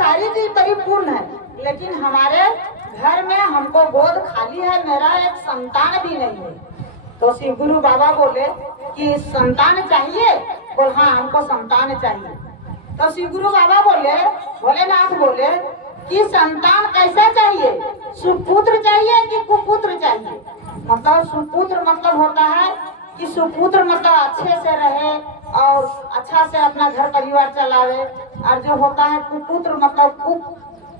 सारी चीज परिपूर्ण है, लेकिन हमारे घर में हमको गोद खाली है, मेरा एक संतान भी नहीं है। तो शिव गुरु बाबा बोले कि संतान चाहिए? बोल हाँ हमको संतान चाहिए। तो शिव गुरु बाबा बोले, भोलेनाथ बोले कि संतान कैसा चाहिए, सुपुत्र चाहिए कि कुपुत्र चाहिए? मतलब सुपुत्र मतलब होता है कि सुपुत्र मतलब अच्छे से रहे और अच्छा से अपना घर परिवार चलावे, और जो होता है कुपुत्र मतलब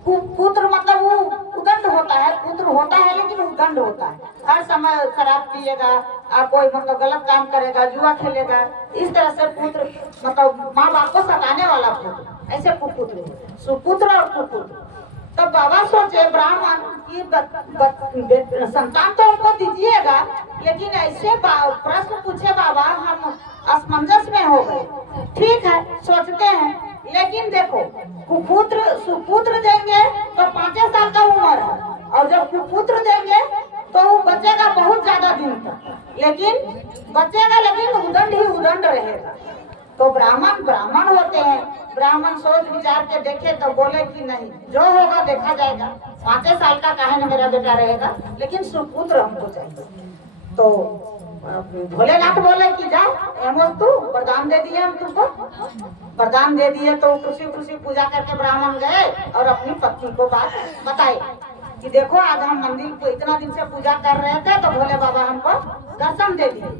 पुत्र मतलब वो उदंड होता है, पुत्र होता है लेकिन उदंड होता है, हर समय शराब पिएगा और कोई मतलब गलत काम करेगा, जुआ खेलेगा, इस तरह से पुत्र मतलब माँ बाप को सताने वाला पुत्र, ऐसे कुपुत्र, सुपुत्र और कुपुत्र। तो बाबा सोचे ब्राह्मण की संतान तो हमको दीजिएगा, लेकिन ऐसे प्रश्न पूछे बाबा, हम असमंजस में हो गए। ठीक है सोचते हैं, लेकिन देखो कुपुत्र सुपुत्र देंगे तो 5 साल का उम्र है, और जब कुपुत्र देंगे तो वो बचेगा बहुत ज्यादा दिन तक, लेकिन बचेगा लेकिन उदंड ही उदंड रहेगा। तो ब्राह्मण ब्राह्मण होते हैं, ब्राह्मण सोच विचार के देखे तो बोले कि नहीं, जो होगा देखा जाएगा, 5 साल का काहे न मेरा बेटा रहेगा, लेकिन सुपुत्र हमको चाहिए। तो भोलेनाथ बोले कि जाओ एमोस तू वरदान दे दिए हम तुमको, वरदान दे दिए। तो खुशी खुशी पूजा करके ब्राह्मण गए और अपनी पत्नी को बात बताए कि देखो आज हम मंदिर को इतना दिन से पूजा कर रहे थे, तो भोले बाबा हमको दर्शन दे दिए।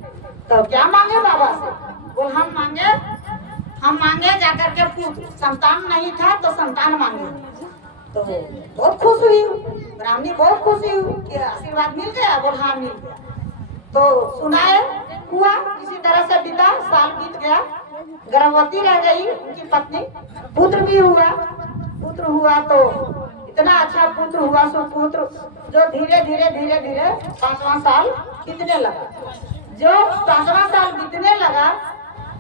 तो क्या मांगे बाबा से? बोल हम मांगे जाकर के पुत्र, संतान नहीं था तो संतान मांगे। तो बहुत खुश हुई ब्राह्मणी, बहुत खुशी हुई कि आशीर्वाद मिल गया। बोल हाँ मिल गया। तो सुनाए हुआ इसी तरह से बीता, साल बीत गया, गर्भवती रह गई उनकी पत्नी, पुत्र भी हुआ। पुत्र हुआ तो इतना अच्छा पुत्र हुआ, सुपुत्र, जो धीरे धीरे धीरे धीरे 5वां साल बीतने लगा। जो 5वां साल बीतने लगा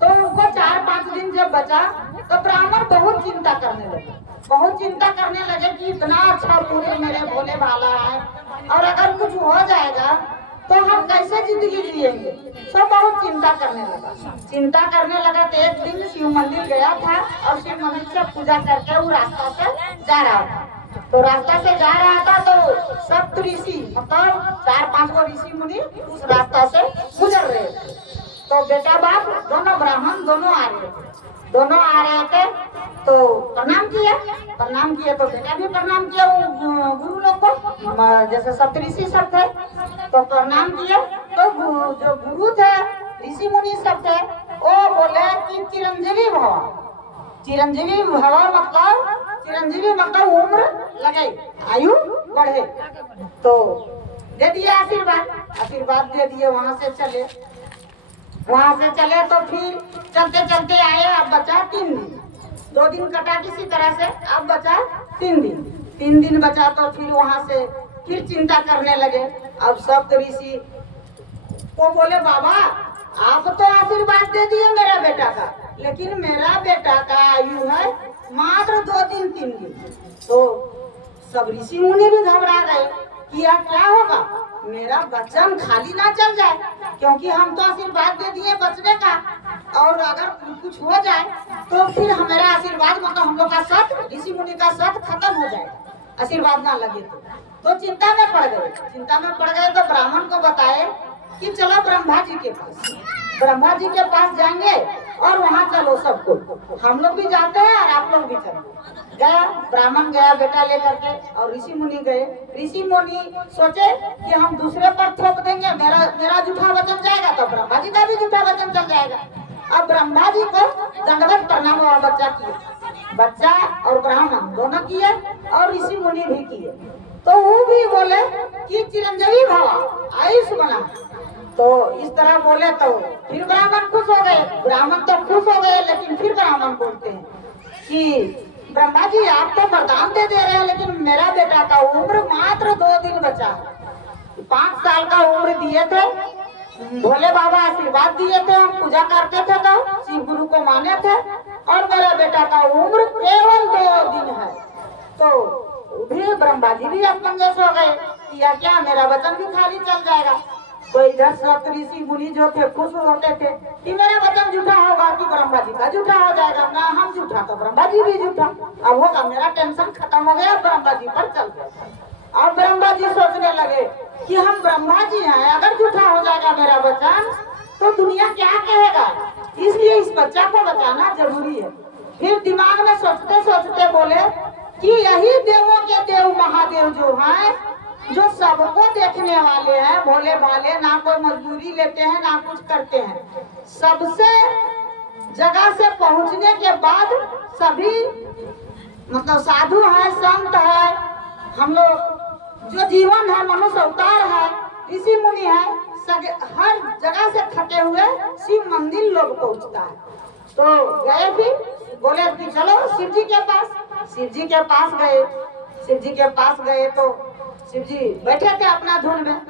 तो उनको 4-5 दिन जब बचा तो ब्राह्मण बहुत चिंता करने लगे, बहुत चिंता करने लगे कि इतना अच्छा पुत्र मेरे भोले भाला है, और अगर कुछ हो जाएगा तो हम कैसे जिंदगी जिएंगे। सब बहुत चिंता करने लगा। तो एक दिन शिव मंदिर गया था और शिव मंदिर से पूजा करके वो रास्ता से जा रहा था। तो रास्ता से जा रहा था तो सप्त ऋषि मतलब 4-5 गो ऋषि मुनि उस रास्ता से गुजर रहे थे। तो बेटा बाप दोनों ब्राह्मण दोनों आ रहे थे। तो प्रणाम किया तो बेटा भी प्रणाम किया वो गुरु लोग को, जैसे सप्तऋषि सब थे तो प्रणाम किया। तो जो गुरु थे ऋषि मुनि सब थे वो बोले कि चिरंजीवी मतलब उम्र लगे, आयु बढ़े। तो दे दिया आशीर्वाद दे दिए। वहां से चले तो फिर चलते चलते आए, अब बचा 3 दिन, 2 दिन कटा किसी तरह से, अब बचा 3 दिन बचा। तो फिर वहां से फिर चिंता करने लगे। अब सप्त ऋषि को बोले बाबा आप तो आशीर्वाद दे दिए मेरा बेटा का, लेकिन मेरा बेटा का आयु है मात्र 2 दिन 3 दिन। तो सब ऋषि मुनि भी घबरा गए कि यह क्या होगा, मेरा वचन खाली ना चल जाए, क्योंकि हम तो आशीर्वाद दे दिए बचने का, और अगर कुछ हो जाए तो फिर हमारा आशीर्वाद मतलब हम लोग का सत, ऋषि मुनि का सत खत्म हो जाएगा, आशीर्वाद ना लगे तो चिंता में पड़ गए। तो ब्राह्मण को बताए कि चलो ब्रह्मा जी के पास जाएंगे और वहाँ चलो सबको, हम लोग भी जाते हैं और आप लोग भी चलो। गया ब्राह्मण, गया बेटा लेकर के, और ऋषि मुनि गए। ऋषि मुनि सोचे कि हम दूसरे पर थोप देंगे, मेरा झूठा वचन जाएगा तो ब्रह्मा जी का भी झूठा वचन चल जाएगा। अब ब्रह्मा जी को दंडवत प्रणाम हुआ, बच्चा और ब्राह्मण दोनों किए और ऋषि मुनि भी किए। तो वो भी बोले कि चिरंजीवी भव, आयुष बना। तो इस तरह बोले तो फिर ब्राह्मण खुश हो गए। ब्राह्मण तो खुश हो गए, लेकिन फिर ब्राह्मण बोलते हैं कि ब्रह्मा जी आप तो वरदान दे रहे हैं, लेकिन मेरा बेटा का उम्र मात्र 2 दिन बचा है। 5 साल का उम्र दिए थे भोले बाबा, आशीर्वाद दिए थे, हम पूजा करते थे तो शिव गुरु को माने थे, और मेरा बेटा का उम्र केवल 2 दिन है। तो भी ब्रह्मा जी भी असमंजस हो गए कि क्या मेरा वचन भी खाली चल जाएगा। तो इधर सब ऋषि मुनि जो थे खुश होते थे कि मेरा वचन झूठा होगा कि ब्रह्मा जी का झूठा हो जाएगा, ना हम झूठा तो ब्रह्मा जी भी झूठा। अब होगा, मेरा टेंशन खत्म हो गया, ब्रह्मा जी पर चल गया। अब ब्रह्मा जी सोचने लगे कि हम ब्रह्मा जी हैं, अगर झूठा हो जाएगा मेरा वचन तो दुनिया क्या कहेगा, इसलिए इस बच्चा को बचाना जरूरी है। फिर दिमाग में सोचते सोचते बोले कि यही देवों के देव महादेव जो हैं, जो सबको देखने वाले हैं, भोले भाले, ना कोई मजदूरी लेते हैं ना कुछ करते हैं, सबसे जगह से पहुंचने के बाद सभी मतलब साधु है, संत है, हम लोग जो जीवन है, मनुष्य अवतार है, ऋषि मुनि है, हर जगह से थके हुए शिव मंदिर लोग पहुंचता है। तो गए, फिर बोले कि चलो शिव जी के पास। शिव जी के पास गए। शिव जी के पास गए तो शिव जी बैठे थे अपना धुन में।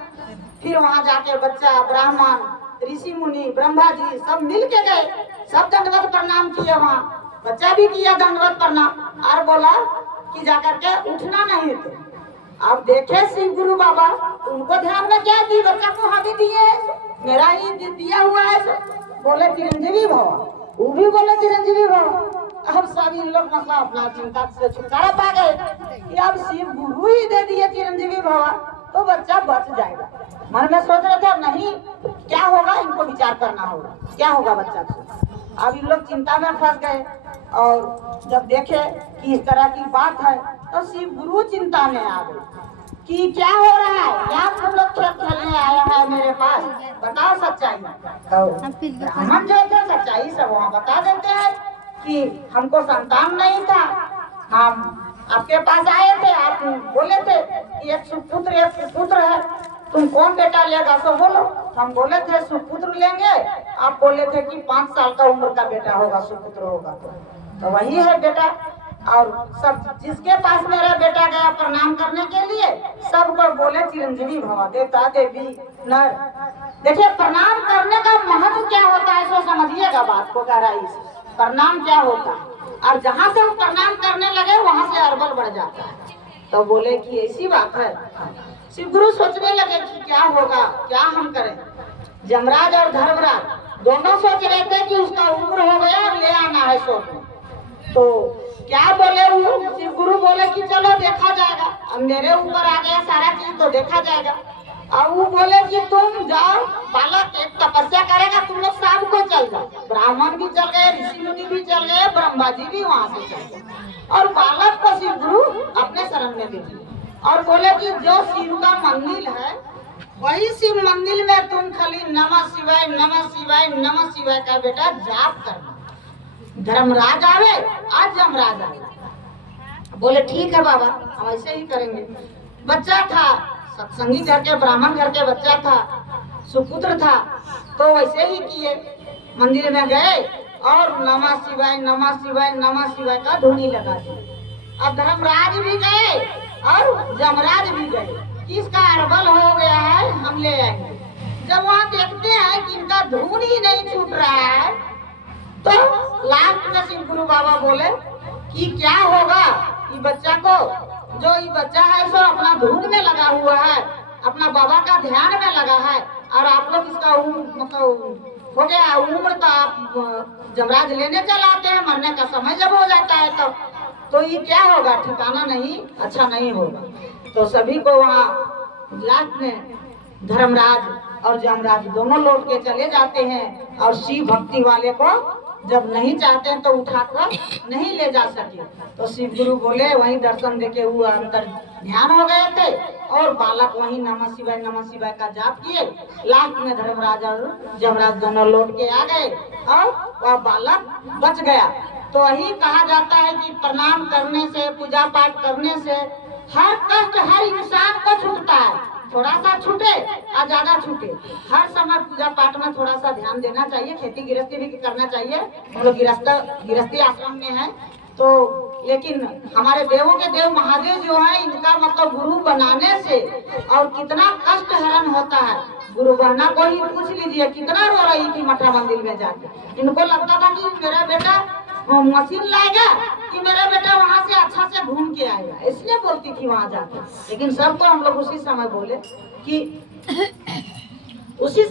फिर वहां जाके बच्चा, ब्राह्मण, ऋषि मुनि, ब्रह्मा जी सब मिल के गए, सब दंडवत प्रणाम किए। वहाँ बच्चा भी किया दंडवत प्रणाम और बोला कि जाकर के उठना नहीं थे। अब देखे शिव गुरु बाबा, उनको ध्यान में क्या दी, बच्चा को हमें दिए है, मेरा ही दिया हुआ है। बोले चिरंजीवी भव, वो भी बोले चिरंजीवी भव। अब सब इन लोग मतलब अपना चिंता से छुटकारा पा गए कि अब शिव गुरु ही दे दिए चिरंजीवी भव तो बच्चा बच जाएगा। मन में सोच रहे थे नहीं क्या होगा, इनको विचार करना होगा क्या होगा बच्चा को। अब इन लोग चिंता में फंस गए और जब देखे कि इस तरह की बात है तो शिव गुरु चिंता में आ गए कि क्या हो रहा है, क्या तुम लोग खेल खेलने आया है मेरे पास, बताओ सच्चाई। हम जो थे सच्चाई सब वहाँ बता देते हैं कि हमको संतान नहीं था, हम आपके पास आए थे, आप बोले थे कि एक सुपुत्र एक सुपुत्र है, तुम कौन बेटा लेगा सो बोलो। हम बोले थे सुपुत्र लेंगे, आप बोले थे कि 5 साल का उम्र का बेटा होगा, सुपुत्र होगा, तो वही है बेटा। और सब जिसके पास मेरा बेटा गया प्रणाम करने के लिए, सबको बोले चिरंजीवी भव, देवता देवी नर। देखिए प्रणाम करने का महत्व क्या होता है सो समझिएगा बात को गहराई से। प्रणाम क्या होता है, और जहाँ से हम प्रणाम करने लगे वहाँ से अरबल बढ़ जाता है। तो बोले कि ऐसी बात है। शिव गुरु सोचने लगे कि क्या होगा, क्या हम करें। जमराज और धर्मराज दोनों सोच रहे थे कि उसका उम्र हो गया और ले आना है सोच में। तो क्या बोले वो शिव गुरु बोले कि चलो देखा जाएगा, अब मेरे ऊपर आ गया सारा चीज तो देखा जाएगा। और वो बोले कि तुम जाओ, बालक एक तपस्या करेगा, तुम लोग शाम को चल जाओ। ब्राह्मण भी चल गए, ऋषि मुनि भी चल गए, ब्रह्मा जी भी वहाँ से चल गए और बालक को शिव गुरु अपने शरण में दे दिए और बोले कि जो शिव का मंदिर है वही शिव मंदिर में तुम खाली नमः शिवाय नमः शिवाय नमः शिवाय का बेटा जाप करना। धर्मराज आवे आज जमराज आवे। बोले ठीक है बाबा, हम ऐसे ही करेंगे। बच्चा था, सत्संगी घर के, ब्राह्मण घर के बच्चा था, सुपुत्र था, तो वैसे ही किए। मंदिर में गए और नमः शिवाय नमः शिवाय नमः शिवाय का धुनी लगा दी। अब धर्मराज भी गए और जमराज भी गए, किसका अरबल हो गया है हम ले आएंगे। जब वहाँ देखते हैं कि इनका धुन ही नहीं छूट रहा है तो लास्ट में शिव गुरु बाबा बोले कि क्या होगा, ये बच्चा को, जो ये बच्चा है सो अपना धुन में लगा हुआ है, अपना बाबा का ध्यान में लगा है, और आप लोग इसका मतलब हो गया उम्र तो आप जमराज लेने चल आते हैं, मरने का समय जब हो जाता है तब तो ये क्या होगा, ठिकाना नहीं, अच्छा नहीं होगा। तो सभी को वहाँ लास्ट में धर्मराज और जमराज दोनों लौट के चले जाते हैं और शिव भक्ति वाले को जब नहीं चाहते हैं तो उठाकर नहीं ले जा सके। तो शिव गुरु बोले वहीं दर्शन देके वो अंदर ध्यान हो गए थे और बालक वहीं नमः शिवाय का जाप किए। लास्ट में धर्मराज और जमराज दोनों लौट के आ गए और वह बालक बच गया। तो वही कहा जाता है कि प्रणाम करने से, पूजा पाठ करने से हर कष्ट हर इंसान को छूटता है, थोड़ा सा छूटे और ज्यादा छूटे। हर समय पूजा पाठ में थोड़ा सा ध्यान देना चाहिए, खेती गृहस्थी भी करना चाहिए। हम लोग गृहस्थी आश्रम में है तो, लेकिन हमारे देवों के देव महादेव जो है इनका मतलब गुरु बनाने से और कितना कष्ट हरण होता है। गुरु बहना को ही पूछ लीजिए कितना रो रही थी मठा मंदिर में जाके। इनको लगता था कि मेरा बेटा मशीन लाएगा कि मेरा बेटा वहाँ से अच्छा से घूम के आएगा, इसलिए बोलती थी वहाँ जाकर। लेकिन सबको हम लोग उसी समय बोले कि उसी